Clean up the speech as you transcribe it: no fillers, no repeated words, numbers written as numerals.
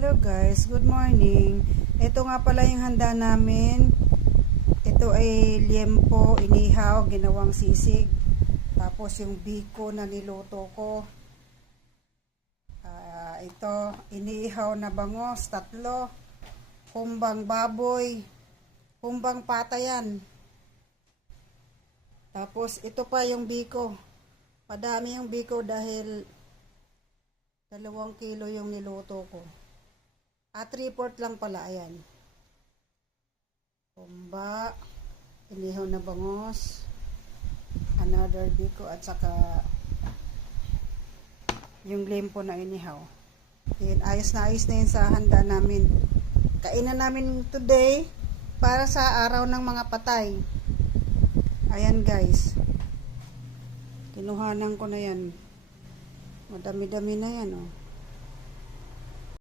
Hello guys, good morning. Ito nga pala yung handa namin. Ito ay liempo, inihaw, ginawang sisig. Tapos yung biko na niluto ko. Ito, iniihaw na bangos, 3. Humbang baboy, humbang patayan. Tapos ito pa yung biko. Padami yung biko dahil 2 kilo yung niluto ko. 3/4 lang pala, ayan. Humba, inihaw na bangos, another biko at saka yung liempo na inihaw. Ayan, ayos na yun sa handa namin. Kainan namin today para sa araw ng mga patay. Ayan guys. Kinuhanan ko na yan. Madami-dami na yan, oh.